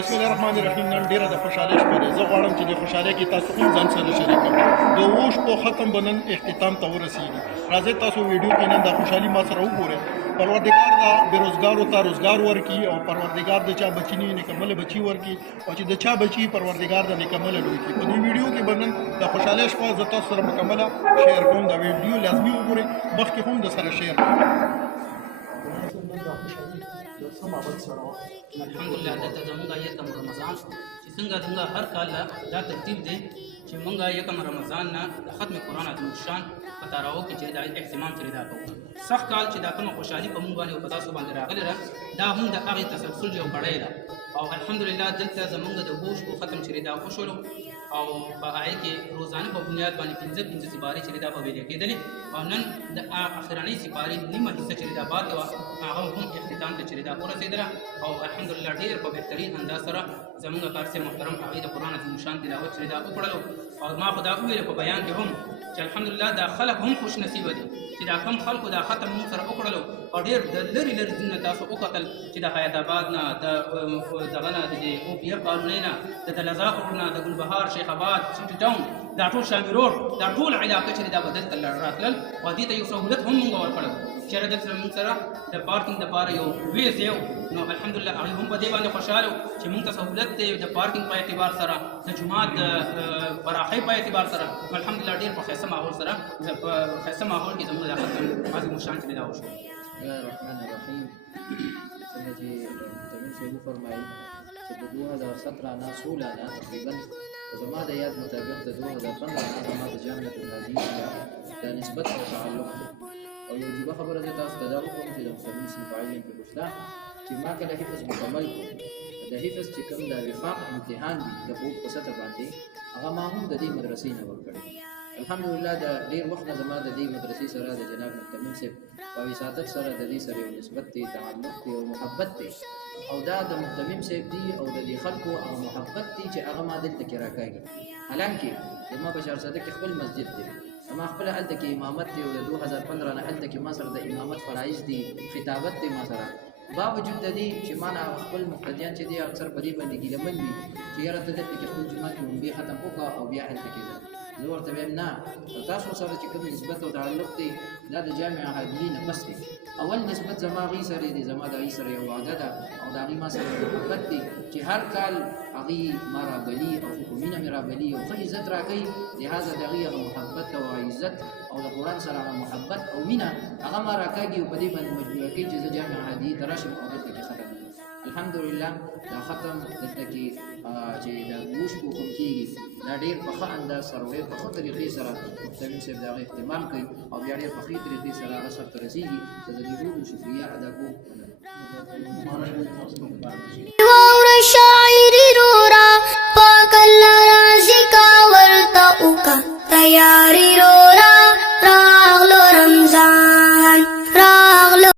بسم الله الرحمن الرحیم. نن ډیره د خوشحالۍ شپه ده. زه غواړم چې د خوشحالۍ کې تاسو هم ځان سره شریک کړئ. د اوو شپو ختم به نن اختتام ته ورسېږي. راځئ تاسو ویډیو کې نن د خوشحالي ما سره وګورئ. پروردګار د بېروزګارو ته روزګار ورکړي او پروردګار د چا بچي نه نکمله بچي ورکړي او چې د چا بچي پروردګار د نکمله لوی کړي. په دې ویډیو کې به نن د خوشحالۍ شپه زه تاسو سره مکمله شیر کوم. دا ویډیو لازمي وګورئ، مخکې هم د سره شیر کړئ. الحمدلله دلته زمونږ یکم رمضان چې څنګه زمونږ هر کال دا ترتیب دی چې مونږ یکم رمضان نه د ختم قرآن عظیم الشان په تاراو کې چې دا اهتمام ترې دا کوو. سخت کال چې دا کومه خوشحالي په مونږ باندې او په تاسو باندې راغلې ده، دا هم د هغې تسلسل یو کړی ده. او الحمدلله دلته زمونږ د اوو شپو ختم چې دا وشولو او په هغې کې روزانه په بنیاد باندې پنځه سپارې چې دا په ویلې کېدلې او نن د اخرنۍ سپارې نیمه حصه چې دا پاتې وه هغه هم اختتام ته چې دا ورسېدله. او الحمدلله ډېر په بهترین انداز سره زمونږ کارسې محترم هغې د قرآن عظیم الشان تلاوت چې دا وکړلو. او ما خو دا وویلې په بیان کې هم چې الحمدلله دا خلک هم خوش نصیبه دي چې دا کم خلکو دا ختم مونږ سره وکړلو. او ډېر د لرې لرې ځایونه تاسو وکتل چې د حیات آباد نه دغه نه د اوپیه قانونۍ نه د دلزاخو نه د ګلبهار شیخ آباد سیټي ټاون دا ټول شامي روډ دا ټول علاقه چې دا به دلته راتلل او دې ته یو سهولت هم مونږ ورکړی چېرې دلته مونږ سره د پارکینګ دپاره یو لوی ځای نو الحمدلله هغوی هم په دې باندې خوشحاله وو چې مونږ ته سهولت دی د پارکینګ په اعتبار سره د جومات د پراخۍ په اعتبار سره الحمدلله ډېر په ښایسته ماحول سره په ښایسته ماحول کې زموږ د ختم عظیم الشان چې دا وشو. بسم الله الرحمن الرحیم. څنګه چې تمیم صاحب وفرمایي چې د 2017 نه 16 نه تقریبا زما د یاد مطابق د 2015 نه زما د جامعة الحدیث د نسبت او تعلق او یو عجیبه خبره زه تاسو ته دا وکړم چې د مسلمین صنف عالم په پوښتنه چې ما کله حفظ مکمل کړ د حفظ چې کوم د وفاق امتحان وي د بوک په سطح باندې هغه ما هم د دې مدرسې نه ورکړی. الحمدلله د ډېر وخت نه زما د دې مدرسې سره د جناب متمم صاحب په وساطت سره د دې سره یو نسبت دی، تعلق دی او محبت دی. او دا د متمم صاحب دی او د دې خلکو او محبت دی چې هغه ما دلته کې راکاږي. حالانکه زما په شهرزاده کې خپل مسجد دی، زما خپل هلته کې امامت دی او د 2015 نه هلته کې ما سره د امامت فرایض دي، خطابت دی ما سره. باوجود د دې چې ما نه خپل مقتدیان چې دي اکثر په دې باندې ګیلمن وي چې یاره ته دلته کې خپل جومات کې منبې ختم وکړه او بیا هلته کې ځه. زه ورته وایم نه، تاسو سره چې کوم نسبت او تعلق دی دا د جامع هادیې نه بس دی. اول نسبت زما هغې سره دی، زما د هغې سره یو وعده ده او د هغې ما سره محبت دی چې هر کال هغې ما رابلي او په مینه مې رابلي او ښه عزت راکوي. لهذا د هغې هغه محبت او عزت او د قرآن سره هغه محبت او مینه هغه ما راکاږي او په دې باندې مجبوره کوي چې زه جامع هادیې ته راشم او دلته کې ختم. الحمدلله دا ختم دلته کې چې دا اوو شپو کوم کېږي دا ډېر په ښه انداز سره او ډېر په ښه طریقې سره متمم صاحب د هغه اهتمام کوي او بیا ډېر په ښې طریقې سره هغه سرته رسېږي. زه د دې ټولو شکریه ادا کوم.